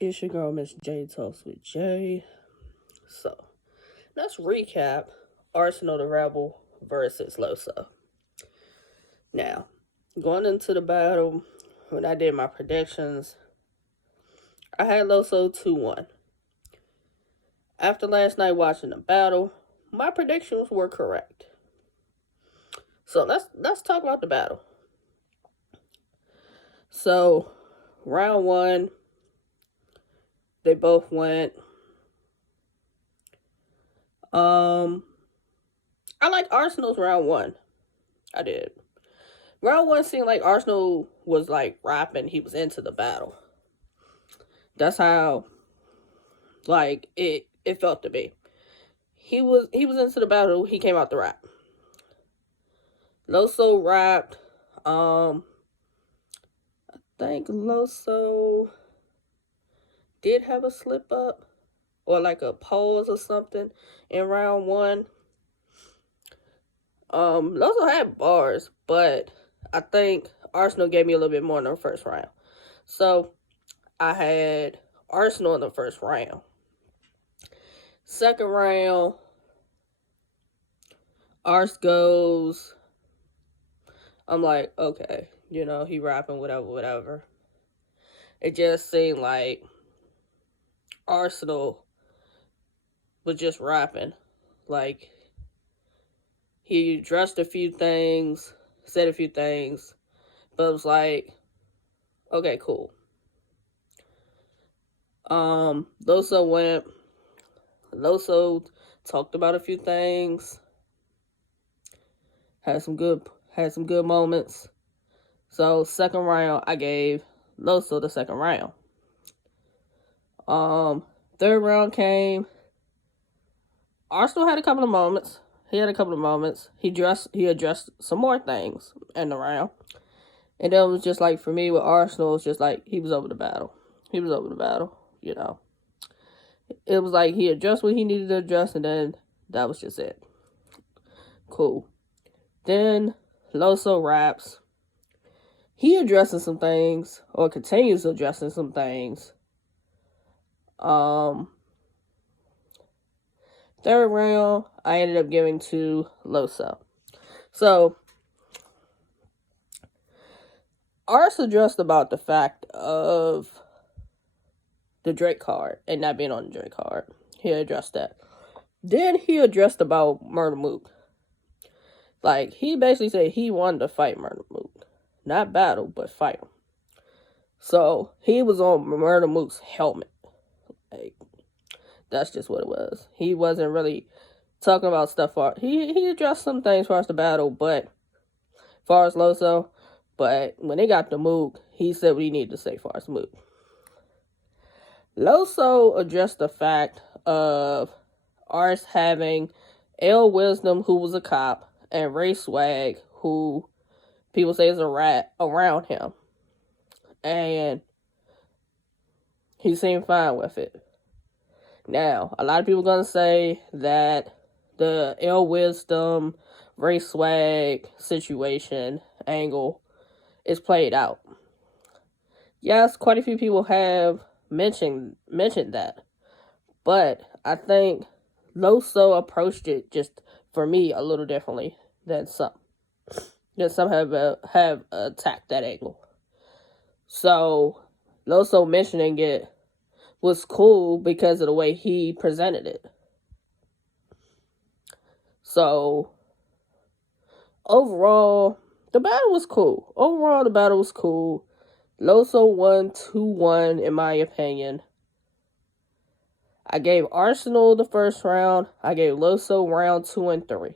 It's your girl, Miss J Talks with Jay. So, let's recap Arsenal the Rebel versus Loso. Now, going into the battle, when I did my predictions, I had Loso 2-1. After last night watching the battle, my predictions were correct. So let's talk about the battle. So, round one, they both went. I like Arsenal's round one. I did. Round one seemed like Arsenal was like rapping. He was into the battle. That's how it felt to be. He was into the battle. He came out to rap. Loso rapped. I think Loso did have a slip up or like a pause or something in round one. Loso had bars, but I think Arsenal gave me a little bit more in the first round. So I had Arsenal in the first round. Second round, Ars goes. I'm like, okay, he rapping, whatever. It just seemed like Arsenal was just rapping. Like, he addressed a few things, said a few things, but it was like, okay, cool. Loso talked about a few things, had some good moments. So second round, I gave Loso the second round. Third round came. Arsenal had a couple of moments. He addressed some more things in the round. And then it was just like, for me with Arsenal, it's just like he was over the battle. It was like he addressed what he needed to address, and then that was just it. Cool. Then Loso raps. He addresses some things, or continues addressing some things. Third round, I ended up giving to Loso. So, Ars addressed about the fact of the Drake card and not being on the Drake card. He addressed that. Then he addressed about Murder Mook. Like, he basically said he wanted to fight Murder Mook. Not battle, but fight him. So, he was on Murder Mook's helmet. Like, that's just what it was. He wasn't really talking about stuff he addressed some things as far as the battle, but as far as Loso, but when they got to Mook, he said what he needed to say as far as Mook. Loso addressed the fact of Ars having L Wisdom, who was a cop, and Ray Swag, who people say is a rat, around him. And he seemed fine with it. Now, a lot of people are going to say that the L Wisdom, Ray Swag situation, angle is played out. Yes, quite a few people have mentioned that. But I think Loso approached it, just for me, a little differently than some. Some have attacked that angle. So, Loso mentioning it was cool because of the way he presented it. So, overall, the battle was cool. Loso won 2-1, in my opinion. I gave Arsenal the first round. I gave Loso round 2 and 3.